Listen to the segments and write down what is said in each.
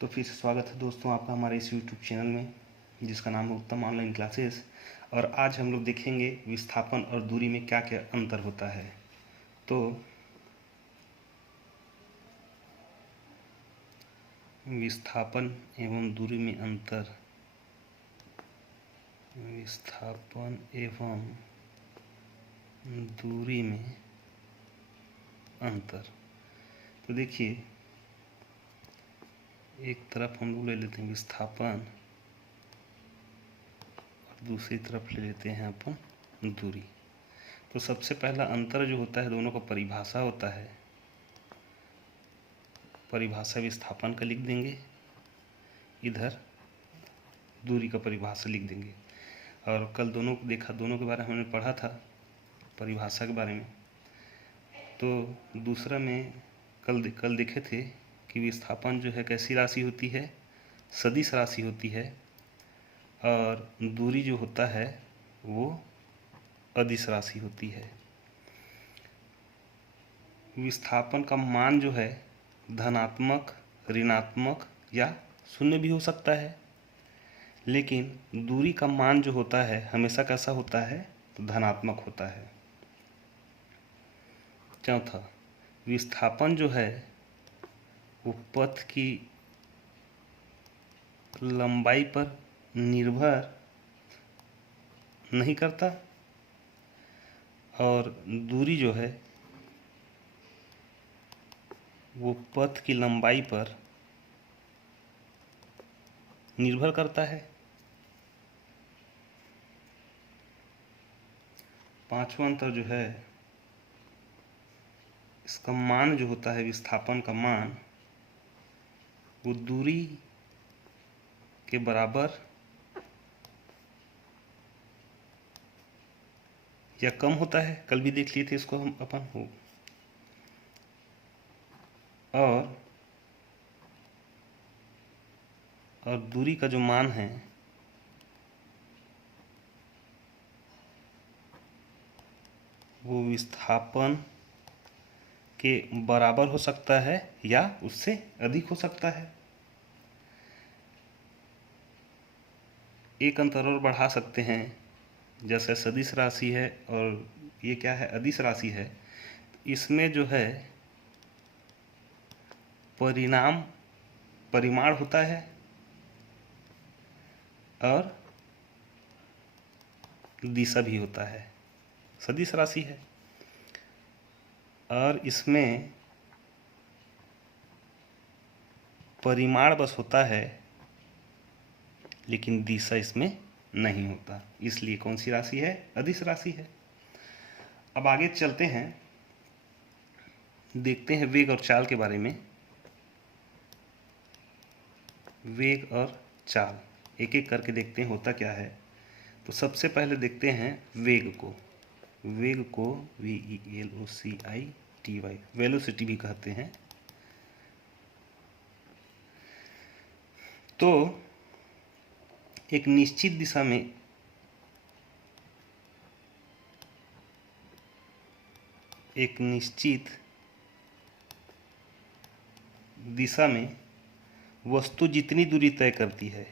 तो फिर से स्वागत है दोस्तों आपका हमारे इस YouTube चैनल में जिसका नाम है उत्तम ऑनलाइन क्लासेस। और आज हम लोग देखेंगे विस्थापन और दूरी में क्या क्या अंतर होता है। तो विस्थापन एवं दूरी में अंतर, विस्थापन एवं दूरी में अंतर। तो देखिए, एक तरफ हम लोग ले लेते हैं विस्थापन और दूसरी तरफ ले लेते हैं अपन दूरी। तो सबसे पहला अंतर जो होता है दोनों का परिभाषा होता है। परिभाषा विस्थापन का लिख देंगे, इधर दूरी का परिभाषा लिख देंगे। और कल दोनों को देखा, दोनों के बारे में हमने पढ़ा था परिभाषा के बारे में। तो दूसरा में कल देखे थे कि विस्थापन जो है कैसी राशि होती है, सदिश राशि होती है, और दूरी जो होता है वो अदिश राशि होती है। विस्थापन का मान जो है धनात्मक, ऋणात्मक या शून्य भी हो सकता है, लेकिन दूरी का मान जो होता है हमेशा कैसा होता है, तो धनात्मक होता है। चौथा, विस्थापन जो है वो पथ की लंबाई पर निर्भर नहीं करता, और दूरी जो है वो पथ की लंबाई पर निर्भर करता है। पांचवा अंतर जो है, इसका मान जो होता है विस्थापन का मान वो दूरी के बराबर या कम होता है। कल भी देख लिए थे इसको हम अपन हो। और दूरी का जो मान है वो विस्थापन के बराबर हो सकता है या उससे अधिक हो सकता है। एक अंतर और बढ़ा सकते हैं, जैसे सदिश राशि है और ये क्या है, अदिश राशि है। इसमें जो है परिमाण होता है और दिशा भी होता है। सदिश राशि है और इसमें परिमाण बस होता है लेकिन दिशा इसमें नहीं होता, इसलिए कौन सी राशि है, अदिश राशि है। अब आगे चलते हैं, देखते हैं वेग और चाल के बारे में। वेग और चाल एक एक करके देखते हैं होता क्या है। तो सबसे पहले देखते हैं वेग को। वेग को VELOCITY वेलोसिटी भी कहते हैं। तो एक निश्चित दिशा में वस्तु जितनी दूरी तय करती है,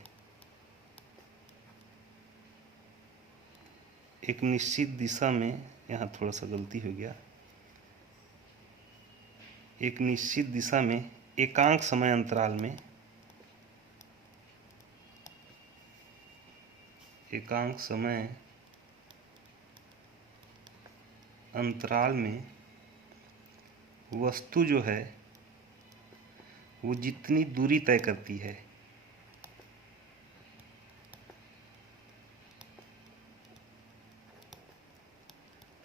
एक निश्चित दिशा में, यहाँ थोड़ा सा गलती हो गया, एक निश्चित दिशा में एकांक समय अंतराल में वस्तु जो है वो जितनी दूरी तय करती है,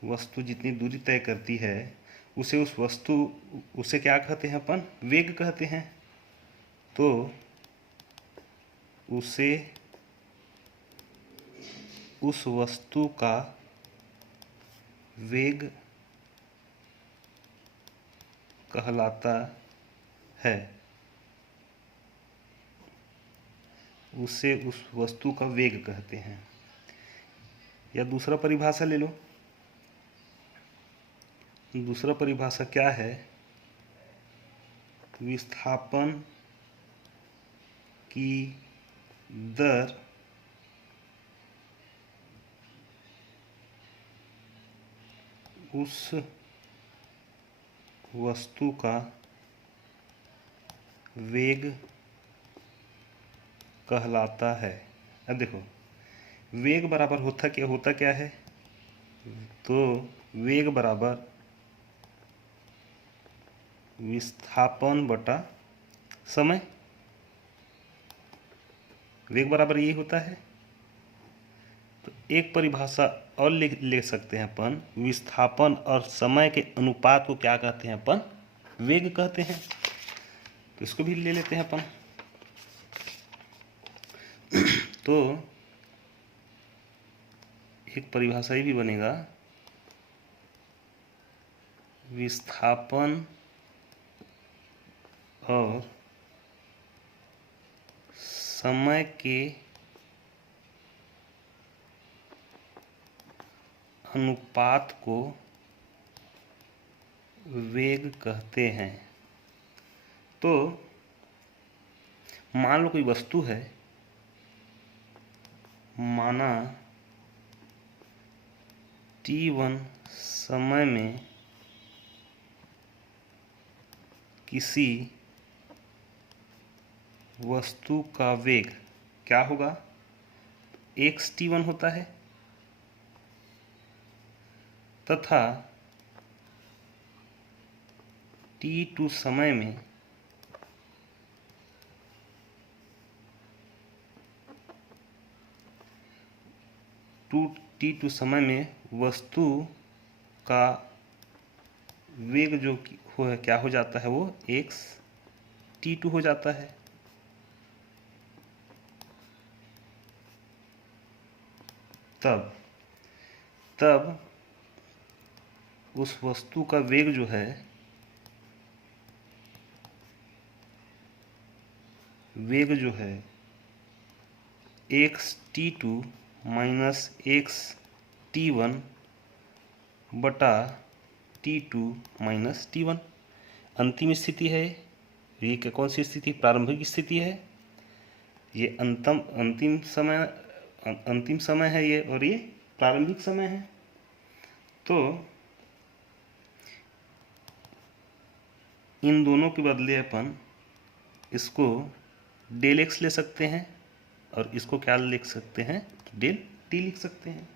वस्तु जितनी दूरी तय करती है उसे क्या कहते हैं अपन, वेग कहते हैं। तो उसे उस वस्तु का वेग कहलाता है, उसे उस वस्तु का वेग कहते हैं। या दूसरा परिभाषा ले लो। दूसरा परिभाषा क्या है, विस्थापन की दर उस वस्तु का वेग कहलाता है। अब देखो, वेग बराबर होता क्या है, तो वेग बराबर विस्थापन बटा समय। वेग बराबर यही होता है। तो एक परिभाषा और ले सकते हैं अपन, विस्थापन और समय के अनुपात को क्या कहते हैं अपन, वेग कहते हैं। तो इसको भी ले लेते हैं अपन। तो एक परिभाषा ये भी बनेगा, विस्थापन और समय के अनुपात को वेग कहते हैं। तो मान लो कोई वस्तु है, माना t1 समय में किसी वस्तु का वेग क्या होगा, xt1 होता है, तथा t2 समय में t2 समय में वस्तु का वेग जो क्या हो जाता है, वो xt2 हो जाता है। तब उस वस्तु का वेग जो है, xt2 माइनस xt1 बटा t2 माइनस t1। अंतिम स्थिति है ये। कौन सी स्थिति, प्रारंभिक स्थिति है ये, अंतिम समय है ये, और ये प्रारंभिक समय है। तो इन दोनों के बदले अपन इसको डेल एक्स ले सकते हैं, और इसको क्या लिख सकते हैं, डेल टी लिख सकते हैं।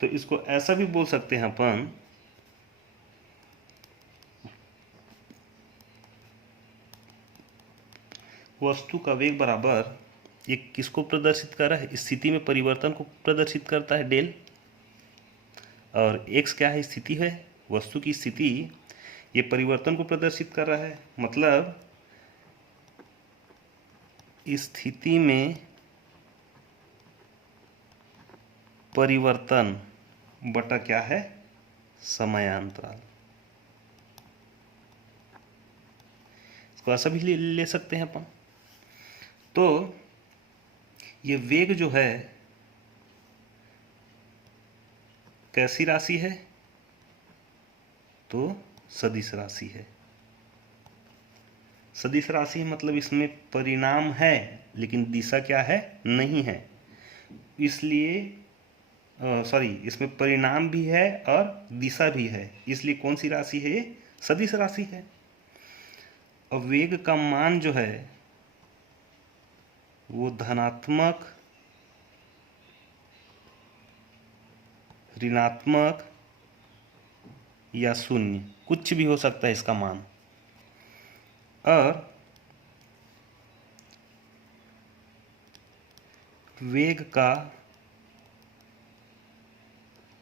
तो इसको ऐसा भी बोल सकते हैं अपन, वस्तु का वेग बराबर ये किसको प्रदर्शित कर रहा है, स्थिति में परिवर्तन को प्रदर्शित करता है डेल, और एक्स क्या है, स्थिति है, वस्तु की स्थिति, ये परिवर्तन को प्रदर्शित कर रहा है। मतलब स्थिति में परिवर्तन बटा क्या है, समयांतराल। इसको ऐसा भी ले सकते हैं अपन। तो ये वेग जो है कैसी राशि है, तो सदिश राशि है। सदिश राशि मतलब इसमें परिणाम है लेकिन दिशा क्या है, नहीं है। इसलिए इसमें परिणाम भी है और दिशा भी है, इसलिए कौन सी राशि है, ये सदिश राशि है। और वेग का मान जो है वो धनात्मक, ऋणात्मक या शून्य कुछ भी हो सकता है इसका मान। और वेग का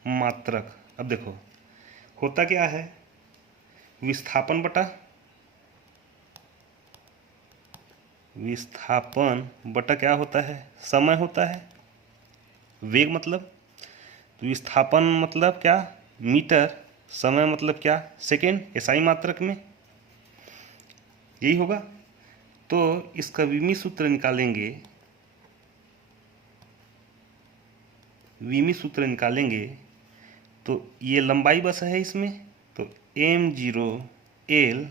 मात्रक, अब देखो होता क्या है, विस्थापन बटा क्या होता है, समय होता है। वेग मतलब, तो विस्थापन मतलब क्या, मीटर, समय मतलब क्या, सेकेंड, एसआई मात्रक में यही होगा। तो इसका विमी सूत्र निकालेंगे, तो ये लंबाई बस है इसमें, तो m0 L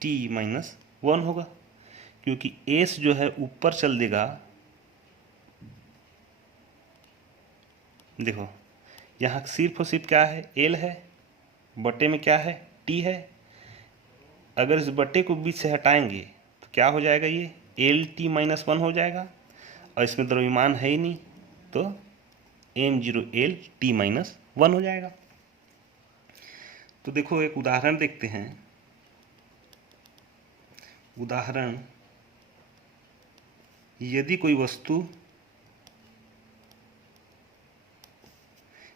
टी माइनस 1 होगा, क्योंकि एस जो है ऊपर चल देगा। देखो यहाँ सिर्फ और सिर्फ क्या है, एल है, बटे में क्या है, टी है। अगर इस बटे को बीच से हटाएंगे तो क्या हो जाएगा, ये एल टी माइनस 1 हो जाएगा, और इसमें द्रव्यमान है ही नहीं, तो m0 एल टी माइनस 1 हो जाएगा। तो देखो एक उदाहरण देखते हैं। उदाहरण, यदि कोई वस्तु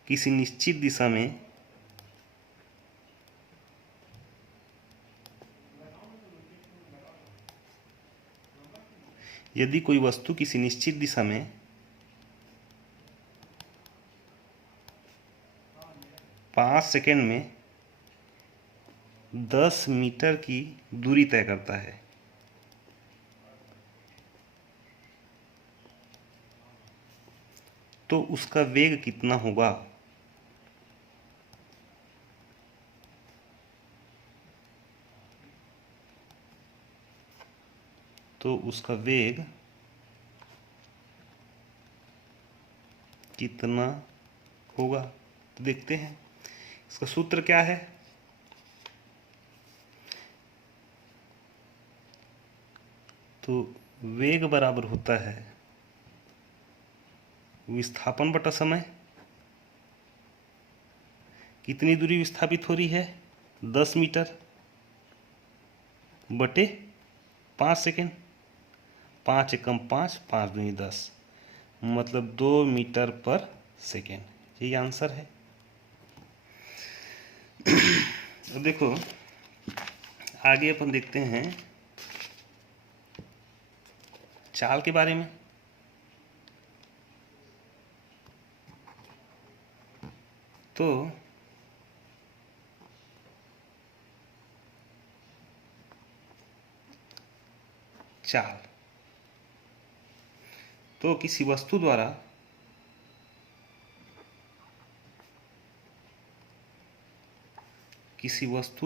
किसी निश्चित दिशा में यदि कोई वस्तु किसी निश्चित दिशा में 5 सेकेंड में 10 मीटर की दूरी तय करता है, तो उसका वेग कितना होगा। तो उसका वेग कितना होगा, तो देखते हैं। इसका सूत्र क्या है, तो वेग बराबर होता है विस्थापन बटा समय। कितनी दूरी विस्थापित हो रही है, 10 मीटर, बटे 5 सेकेंड। 5 एकम 5, 5 दूनी 10, मतलब 2 मीटर पर सेकेंड, यही आंसर है। अब देखो आगे अपन देखते हैं चाल के बारे में। तो चाल, तो किसी वस्तु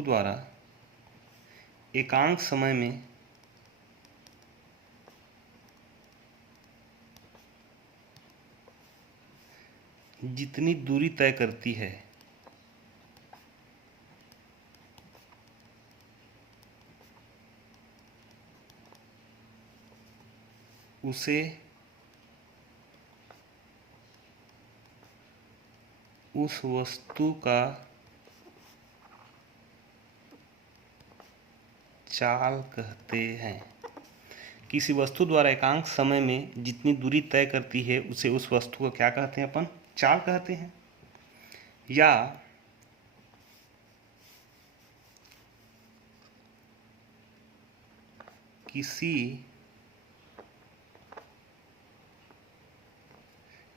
द्वारा एकांक समय में जितनी दूरी तय करती है, उसे उस वस्तु का चाल कहते हैं। किसी वस्तु द्वारा एकांक समय में जितनी दूरी तय करती है उसे उस वस्तु को क्या कहते हैं, अपन चाल कहते हैं। या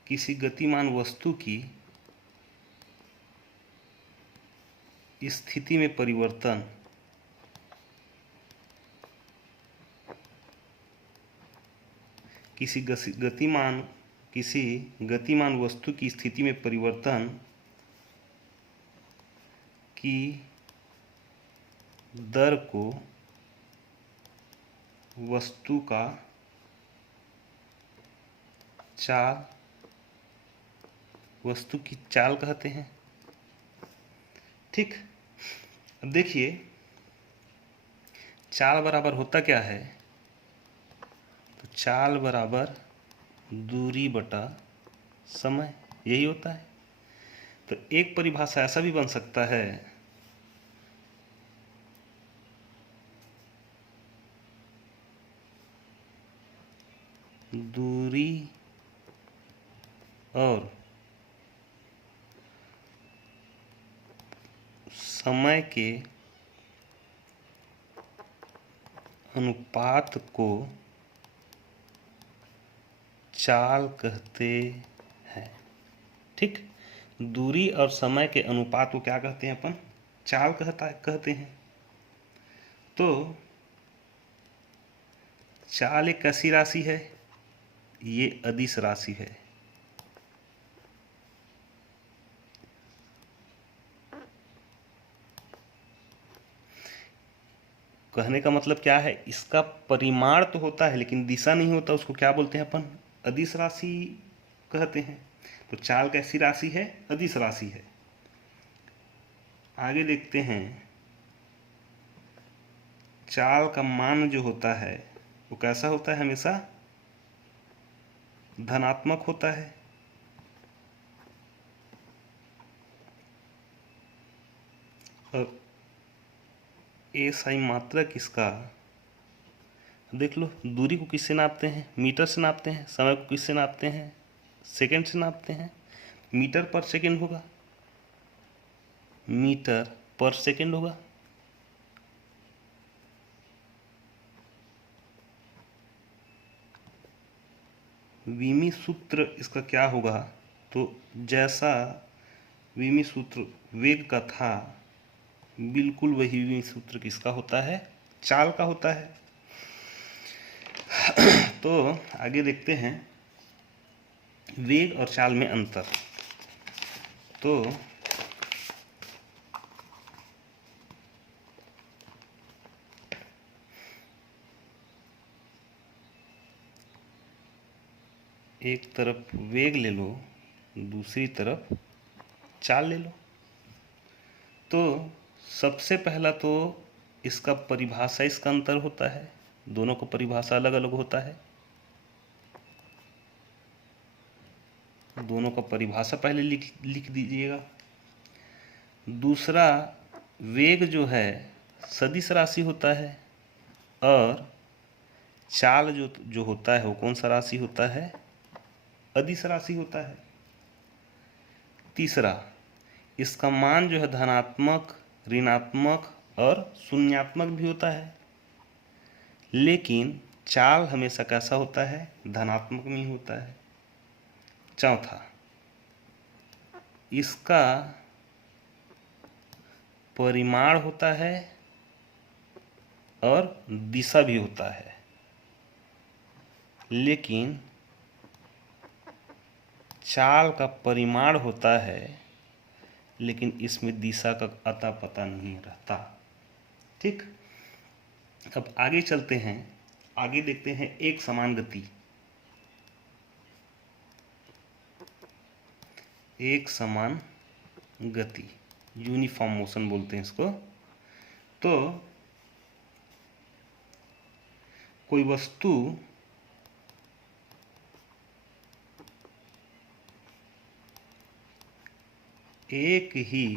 किसी गतिमान वस्तु की स्थिति में परिवर्तन किसी गतिमान वस्तु की स्थिति में परिवर्तन की दर को वस्तु का चाल, वस्तु की चाल कहते हैं। ठीक, अब देखिए चाल बराबर होता क्या है, तो चाल बराबर दूरी बटा समय, यही होता है। तो एक परिभाषा ऐसा भी बन सकता है, दूरी और समय के अनुपात को चाल कहते हैं। ठीक, दूरी और समय के अनुपात को क्या कहते हैं, अपन चाल कहते हैं। तो चाल एक कैसी राशि है, ये अदिश राशि है। कहने का मतलब क्या है, इसका परिमाण तो होता है लेकिन दिशा नहीं होता, उसको क्या बोलते हैं अपन, अदिश राशि कहते हैं। तो चाल कैसी राशि है, अदिश राशि है। आगे देखते हैं, चाल का मान जो होता है वो कैसा होता है, हमेशा धनात्मक होता है। और ए साई मात्रक इसका, देख लो, दूरी को किससे नापते हैं, मीटर से नापते हैं। समय को किससे नापते हैं, सेकंड से नापते हैं। मीटर पर सेकंड होगा, मीटर पर सेकंड होगा। विमी सूत्र इसका क्या होगा, तो जैसा विमी सूत्र वेग का था बिल्कुल वही विमी सूत्र किसका होता है, चाल का होता है। तो आगे देखते हैं वेग और चाल में अंतर। तो एक तरफ वेग ले लो, दूसरी तरफ चाल ले लो। तो सबसे पहला तो इसका परिभाषा, इसका अंतर होता है, दोनों का परिभाषा अलग अलग होता है। दोनों का परिभाषा पहले लिख दीजिएगा। दूसरा, वेग जो है सदिश राशि होता है, और चाल जो होता है वो कौन सा राशि होता है, अदिश राशि होता है। तीसरा, इसका मान जो है धनात्मक, ऋणात्मक और शून्यात्मक भी होता है, लेकिन चाल हमेशा कैसा होता है, धनात्मक में ही होता है। चौथा, इसका परिमाण होता है और दिशा भी होता है, लेकिन चाल का परिमाण होता है लेकिन इसमें दिशा का अता पता नहीं रहता। ठीक, अब आगे चलते हैं, आगे देखते हैं एक समान गति। एक समान गति, यूनिफॉर्म मोशन बोलते हैं इसको। तो कोई वस्तु एक ही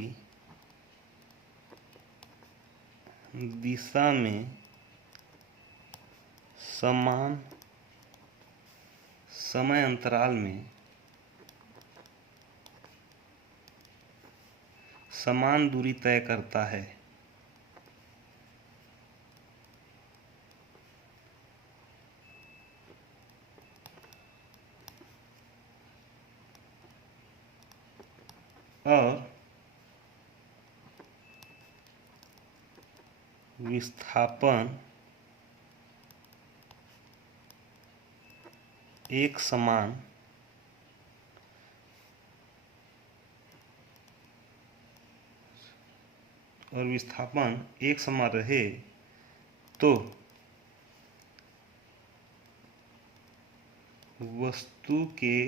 दिशा में समान समय अंतराल में समान दूरी तय करता है, और विस्थापन एक समान और विस्थापन एक समान रहे, तो वस्तु के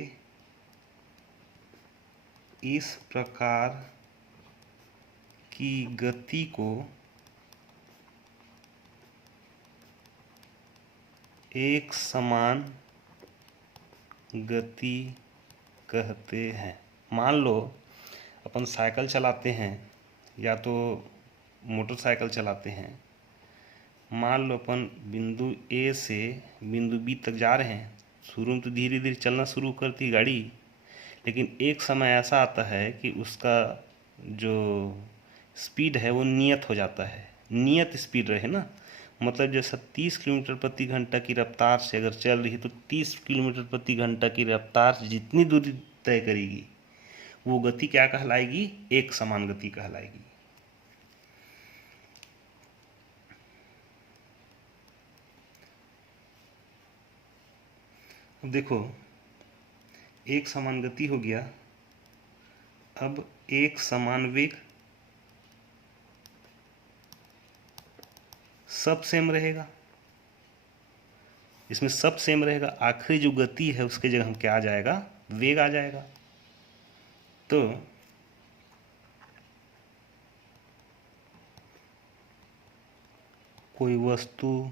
इस प्रकार की गति को एक समान गति कहते हैं। मान लो अपन साइकिल चलाते हैं या तो मोटरसाइकिल चलाते हैं। मान लो अपन बिंदु ए से बिंदु बी तक जा रहे हैं। शुरू में तो धीरे धीरे चलना शुरू करती गाड़ी, लेकिन एक समय ऐसा आता है कि उसका जो स्पीड है वो नियत हो जाता है। नियत स्पीड रहे ना, मतलब जैसा 30 किलोमीटर प्रति घंटा की रफ्तार से अगर चल रही है तो 30 किलोमीटर प्रति घंटा की रफ्तार से जितनी दूरी तय करेगी वो गति क्या कहलाएगी, एक समान गति कहलाएगी। अब देखो, एक समान गति हो गया, अब एक समान वेग, सब सेम रहेगा, इसमें सब सेम रहेगा। आखिरी जो गति है उसके जगह हम क्या आ जाएगा, वेग आ जाएगा। तो कोई वस्तु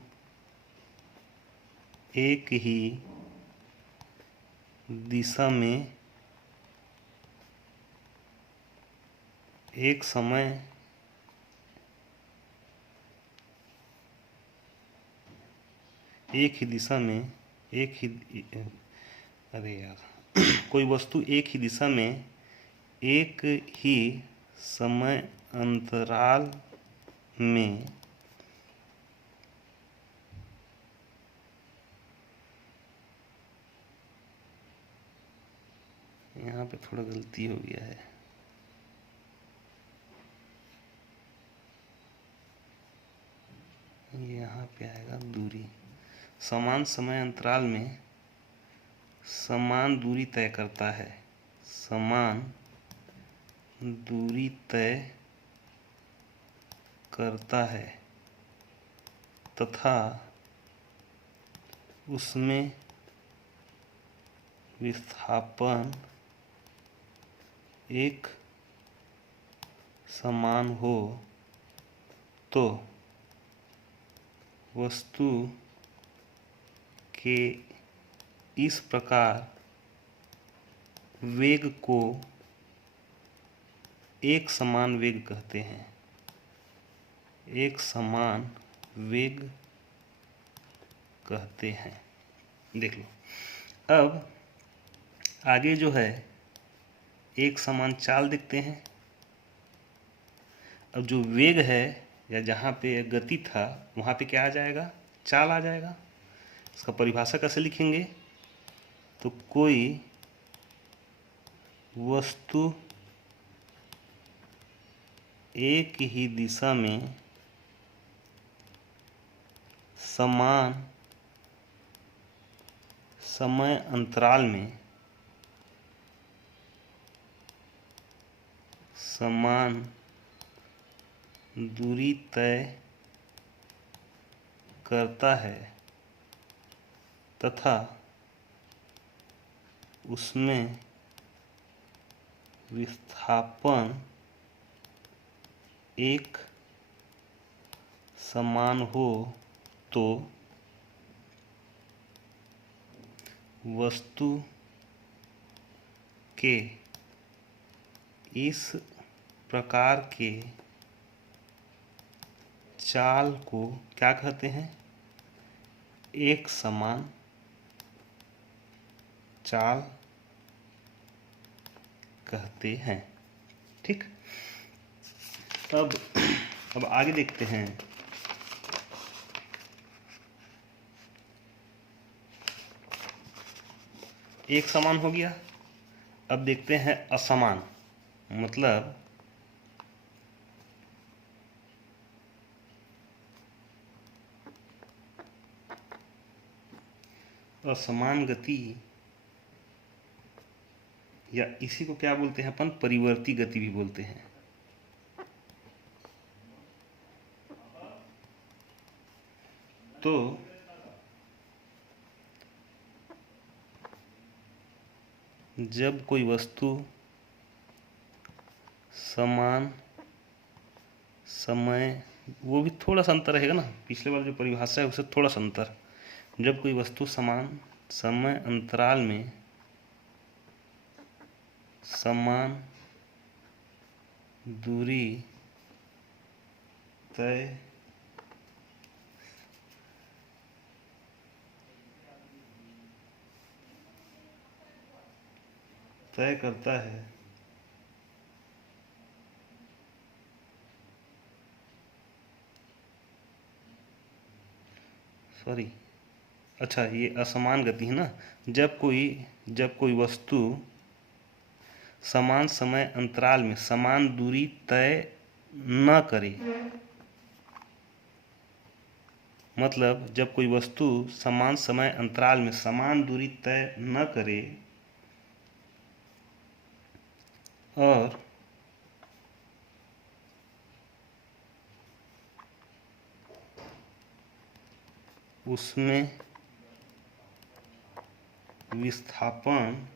एक ही दिशा में एक समय एक ही दिशा में एक ही अरे यार कोई वस्तु एक ही दिशा में एक ही समय अंतराल में यहाँ पे थोड़ा गलती हो गया है, यहाँ पे आएगा दूरी। समान समय अंतराल में समान दूरी तय करता है, समान दूरी तय करता है तथा उसमें विस्थापन एक समान हो तो वस्तु के इस प्रकार वेग को एक समान वेग कहते हैं, एक समान वेग कहते हैं। देख लो, अब आगे जो है एक समान चाल दिखते हैं। अब जो वेग है या जहाँ पे गति था वहाँ पे क्या आ जाएगा, चाल आ जाएगा। इसका परिभाषा कैसे लिखेंगे, तो कोई वस्तु एक ही दिशा में समान समय अंतराल में समान दूरी तय करता है तथा उसमें विस्थापन एक समान हो तो वस्तु के इस प्रकार के चाल को क्या कहते हैं, एक समान चाल कहते हैं। ठीक, अब आगे देखते हैं। एक समान हो गया, अब देखते हैं असमान। मतलब असमान गति या इसी को क्या बोलते हैं अपन, परिवर्ती गति भी बोलते हैं। तो जब कोई वस्तु समान समय, वो भी थोड़ा सा अंतर रहेगा ना, पिछले वाला जो परिभाषा है उससे थोड़ा सा अंतर। जब कोई वस्तु समान समय अंतराल में समान दूरी तय करता है अच्छा ये असमान गति है ना। जब कोई वस्तु समान समय अंतराल में समान दूरी तय न करे, मतलब जब कोई वस्तु समान समय अंतराल में समान दूरी तय न करे और उसमें विस्थापन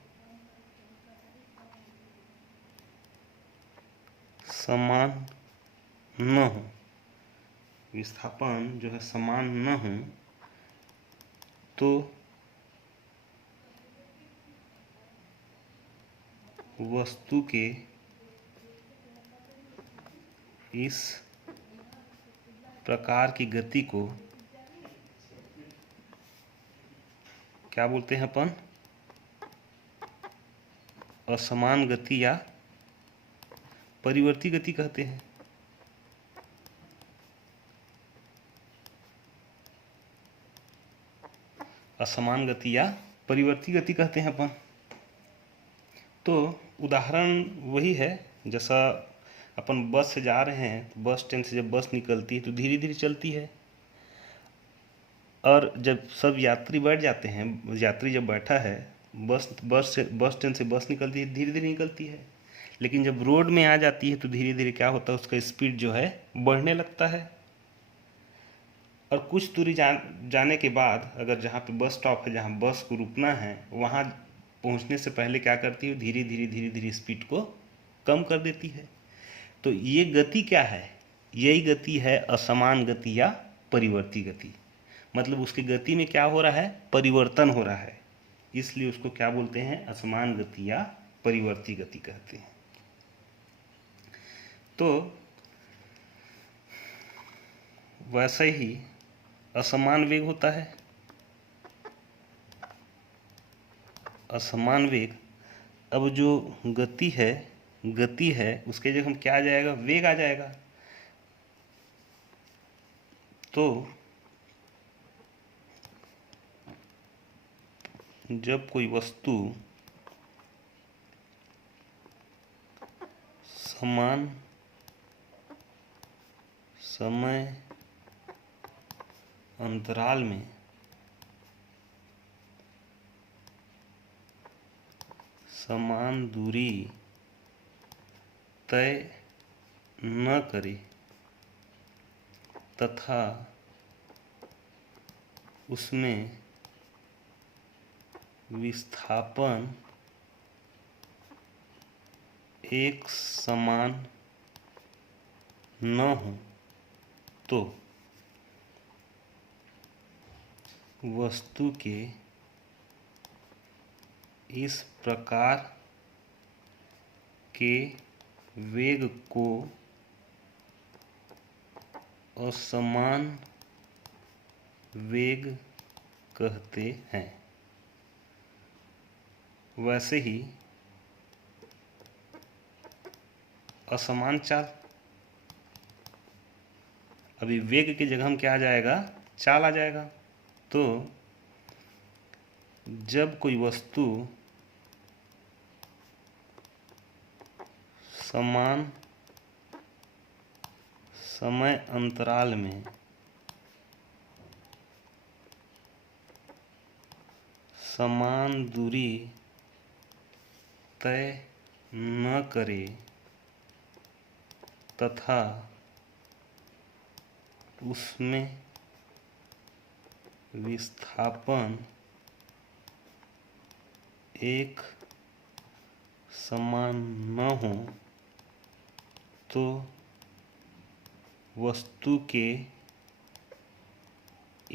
समान न हो, विस्थापन जो है समान न हो तो वस्तु के इस प्रकार की गति को क्या बोलते हैं अपन? असमान गति या परिवर्ती गति कहते हैं। असमान गति या परिवर्ती गति कहते हैं अपन। तो उदाहरण वही है, जैसा अपन बस से जा रहे हैं तो बस स्टैंड से जब बस निकलती है तो धीरे धीरे चलती है, और जब सब यात्री बैठ जाते हैं, यात्री जब बैठा है, बस स्टैंड से बस निकलती है, धीरे धीरे निकलती है। लेकिन जब रोड में आ जाती है तो धीरे धीरे क्या होता है, उसका स्पीड जो है बढ़ने लगता है। और कुछ दूरी जाने के बाद अगर जहाँ पे बस स्टॉप है, जहाँ बस को रुकना है, वहाँ पहुँचने से पहले क्या करती है, धीरे धीरे स्पीड को कम कर देती है। तो ये गति क्या है? यही गति है असमान गति या परिवर्ती गति। मतलब उसकी गति में क्या हो रहा है? परिवर्तन हो रहा है, इसलिए उसको क्या बोलते हैं? असमान गति या परिवर्ती गति कहते हैं। तो वैसे ही असमान वेग होता है। असमान वेग, अब जो गति है उसके जगह हम क्या आ जाएगा? वेग आ जाएगा। तो जब कोई वस्तु समान समय अंतराल में समान दूरी तय न करे तथा उसमें विस्थापन एक समान न हो तो वस्तु के इस प्रकार के वेग को असमान वेग कहते हैं। वैसे ही असमान चाल, अभी वेग की जगह हम क्या आ जाएगा? चाल आ जाएगा। तो जब कोई वस्तु समान समय अंतराल में समान दूरी तय न करे तथा उसमें विस्थापन एक समान न हो तो वस्तु के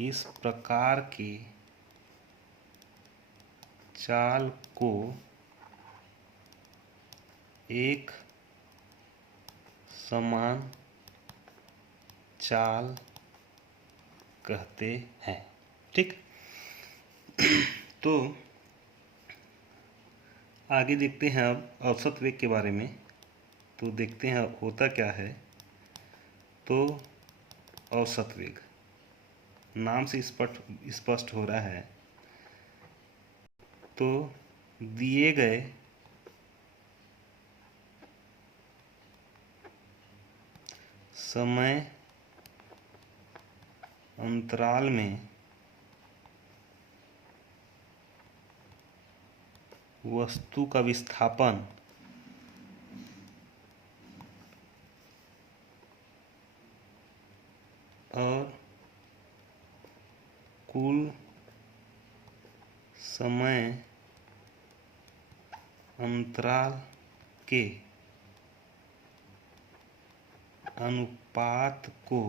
इस प्रकार के चाल को एक समान चाल कहते हैं। ठीक। तो आगे देखते हैं अब औसत वेग के बारे में। तो देखते हैं होता क्या है। तो औसत वेग नाम से स्पष्ट हो रहा है। तो दिए गए समय अंतराल में वस्तु का विस्थापन और कुल समय अंतराल के अनुपात को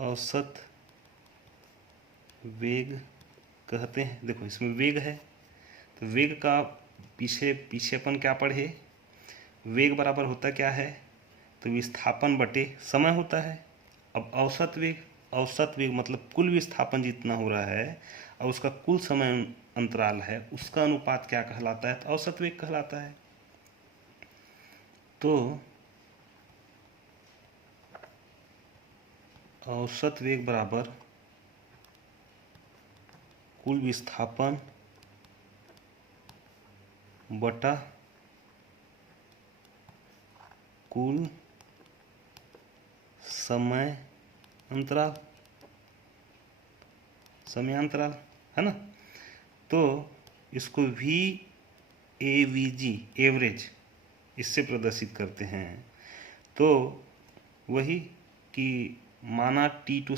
औसत वेग कहते हैं। देखो इसमें वेग है, तो वेग का पीछे अपन क्या पढ़े, वेग बराबर होता क्या है, तो विस्थापन बटे समय होता है। अब औसत वेग मतलब कुल विस्थापन जितना हो रहा है और उसका कुल समय अंतराल है, उसका अनुपात क्या कहलाता है, तो औसत वेग कहलाता है। तो औसत वेग बराबर कुल विस्थापन बटा कुल समयांतराल है ना। तो इसको VAVG एवरेज इससे प्रदर्शित करते हैं। तो वही कि माना T2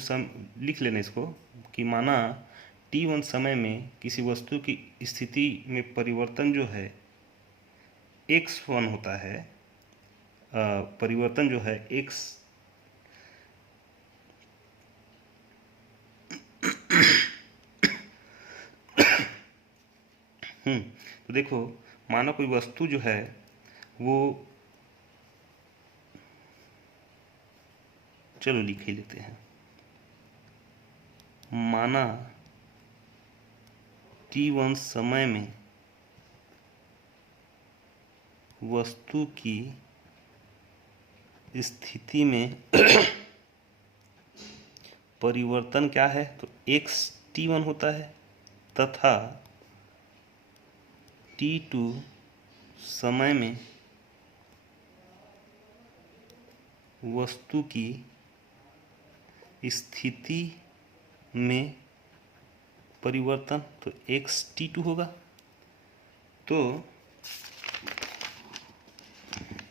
लिख लेना इसको, कि माना T1 समय में किसी वस्तु की स्थिति में परिवर्तन जो है x1 होता है, परिवर्तन जो है x तो देखो माना कोई वस्तु जो है वो, चलो लिख ही लेते हैं, माना T1 समय में वस्तु की स्थिति में परिवर्तन क्या है, तो x_T1 होता है, तथा T2 समय में वस्तु की स्थिति में परिवर्तन, तो x_T2 होगा। तो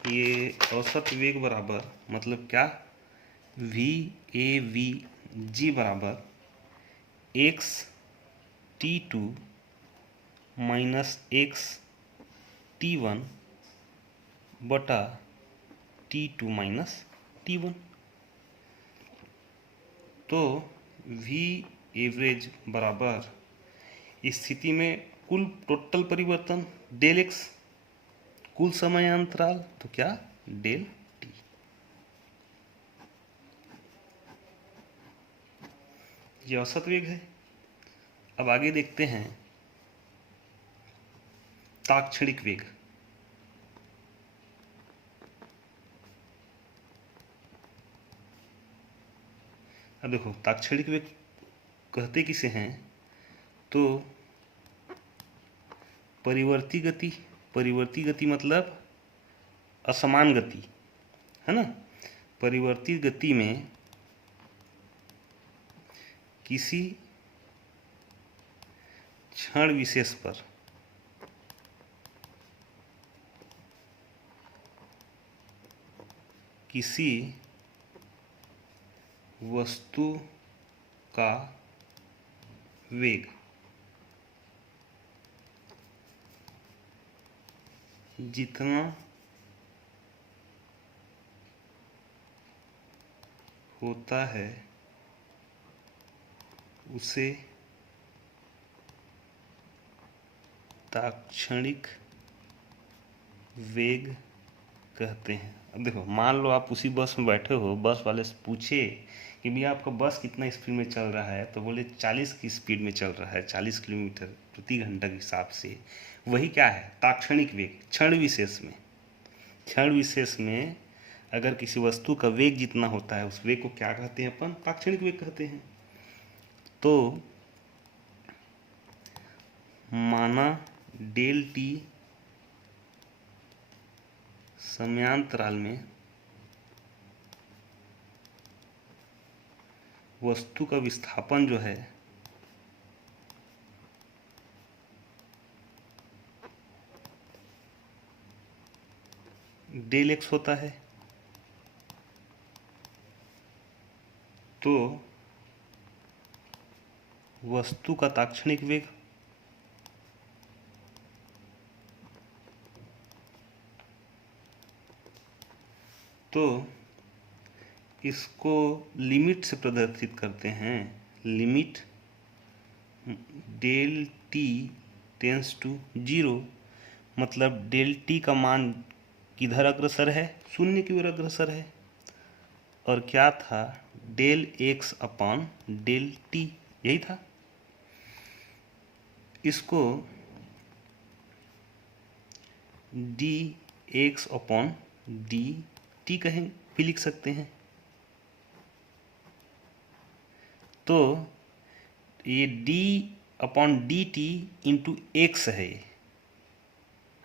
ये औसत वेग बराबर मतलब क्या, VAVG बराबर x_T2 माइनस x_T1 बटा T2 माइनस T1। तो V एवरेज बराबर स्थिति में कुल टोटल परिवर्तन डेल x, कुल समय अंतराल तो क्या डेल t। ये औसत वेग है। अब आगे देखते हैं ताक्षणिक वेग। अब देखो ताक्षणिक वेग कहते किसे हैं, तो परिवर्ती गति मतलब असमान गति है ना। परिवर्ती गति में किसी क्षण विशेष पर किसी वस्तु का वेग जितना होता है उसे ताक्षणिक वेग कहते हैं। अब देखो मान लो आप उसी बस में बैठे हो, बस वाले से पूछे कि भैया आपका बस कितना स्पीड में चल रहा है, तो बोले 40 की स्पीड में चल रहा है, 40 किलोमीटर प्रति घंटा के हिसाब से। वही क्या है, ताक्षणिक वेग। क्षण विशेष में अगर किसी वस्तु का वेग जितना होता है उस वेग को क्या कहते हैं अपन, ताक्षणिक वेग कहते हैं। तो माना डेल t समयांतराल में वस्तु का विस्थापन जो है डेल x होता है, तो वस्तु का ताक्षणिक वेग तो इसको लिमिट से प्रदर्शित करते हैं। Limit del T tends to 0, मतलब डेल टी का मान किधर अग्रसर है, शून्य की ओर अग्रसर है। और क्या था, del X upon del T, यही था। इसको D X upon D T कहें भी लिख सकते हैं। तो ये D upon D T into X है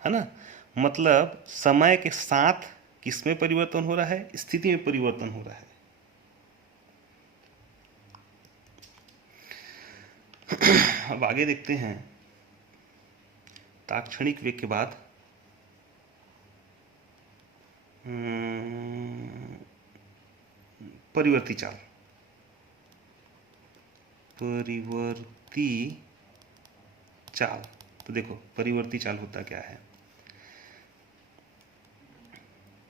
ना, मतलब समय के साथ किसमें परिवर्तन हो रहा है, स्थिति में परिवर्तन हो रहा है। अब आगे देखते हैं, ताक्षणिक वेग के बाद परिवर्ती चाल। परिवर्ती चाल, तो देखो परिवर्ती चाल होता क्या है।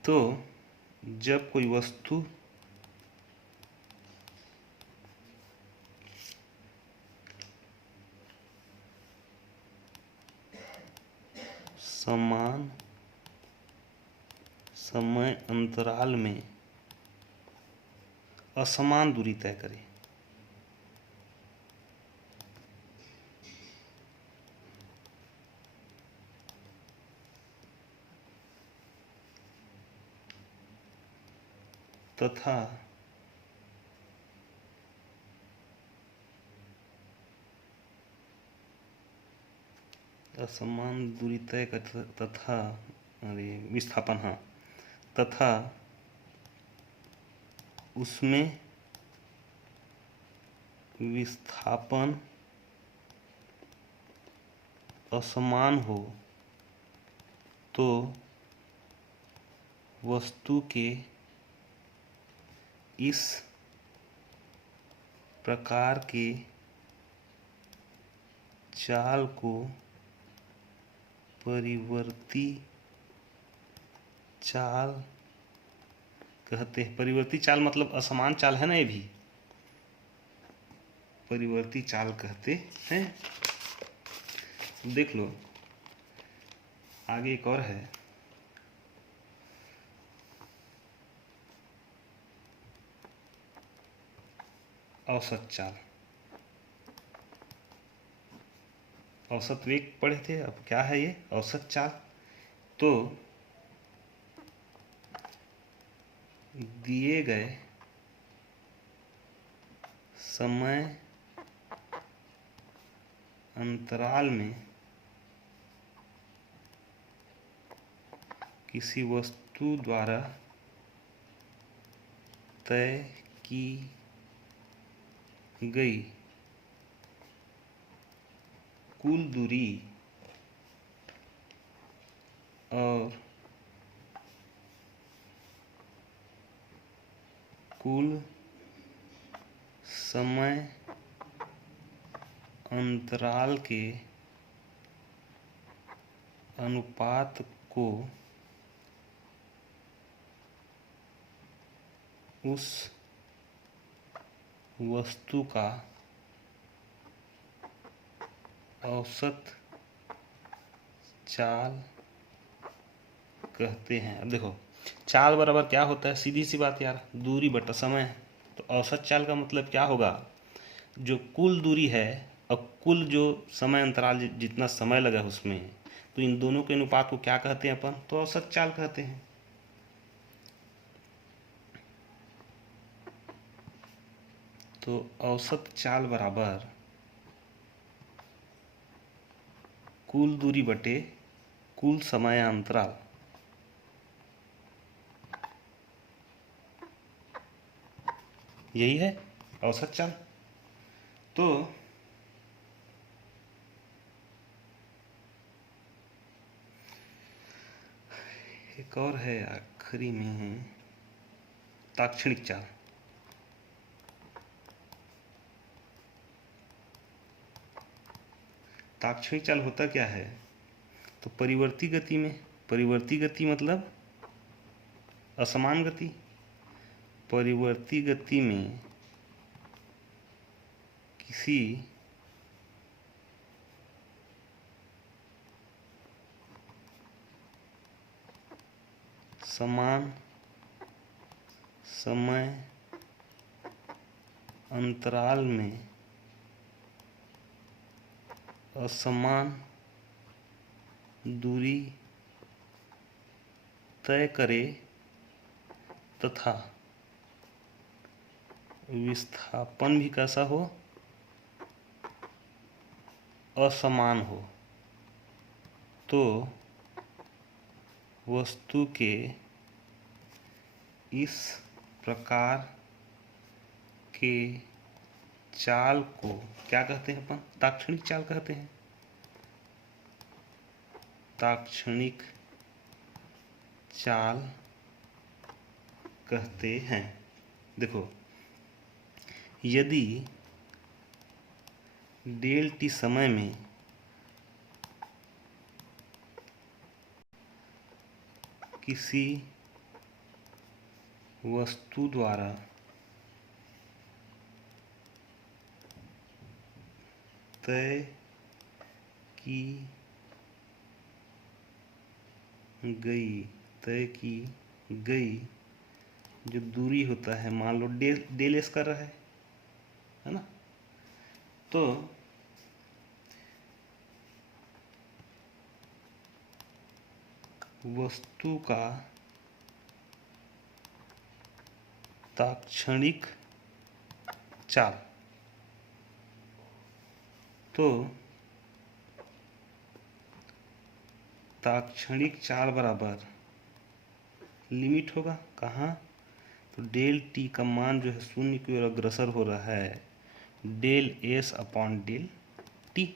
तो जब कोई वस्तु समान समय अंतराल में असमान दूरी तय करे, तथा असमान दूरी तय कर, तथा अरे विस्थापन, हाँ, तथा उसमें विस्थापन असमान हो, तो वस्तु के इस प्रकार के चाल को परिवर्ती चाल कहते हैं। परिवर्ती चाल मतलब असमान चाल है ना, ये भी परिवर्ती चाल कहते हैं। देख लो आगे एक और है, औसत चाल। औसत वेग पढ़े थे, अब क्या है ये औसत चाल। तो दिए गए समय अंतराल में किसी वस्तु द्वारा तय की गई कुल दूरी और कुल समय अंतराल के अनुपात को उस वस्तु का औसत चाल कहते हैं। अब देखो चाल बराबर क्या होता है, सीधी सी बात यार, दूरी बटा समय। तो औसत चाल का मतलब क्या होगा, जो कुल दूरी है और कुल जो समय अंतराल जितना समय लगा है उसमें, तो इन दोनों के अनुपात को क्या कहते हैं अपन, तो औसत चाल कहते हैं। तो औसत चाल बराबर कुल दूरी बटे कुल समय अंतराल। यही है औसत चाल। तो एक और है आखिरी में, ताक्षणिक चाल। ताक्षणिक चाल होता क्या है? तो परिवर्ती गति में, परिवर्ती गति मतलब असमान गति, परिवर्ती गति में किसी समान समय अंतराल में असमान दूरी तय करे तथा विस्थापन भी कैसा हो? असमान हो, तो वस्तु के इस प्रकार के चाल को क्या कहते हैं अपन? ताक्षणिक चाल कहते हैं। ताक्षणिक चाल कहते हैं। देखो, यदि डेल टी समय में किसी वस्तु द्वारा तय की गई जो दूरी होता है, मान लो डेल एस कर रहा है ना, तो वस्तु का ताक्षणिक चाल, तो ताक्षणिक चाल बराबर लिमिट होगा कहाँ? तो डेल टी का मान जो है शून्य की ओर अग्रसर हो रहा है, del s upon del t.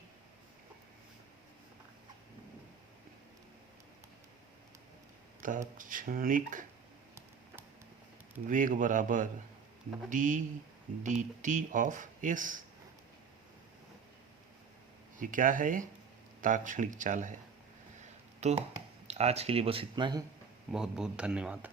ताक्षणिक वेग बराबर d d t of s. ये क्या है? ताक्षणिक चाल है। तो आज के लिए बस इतना ही। बहुत बहुत धन्यवाद।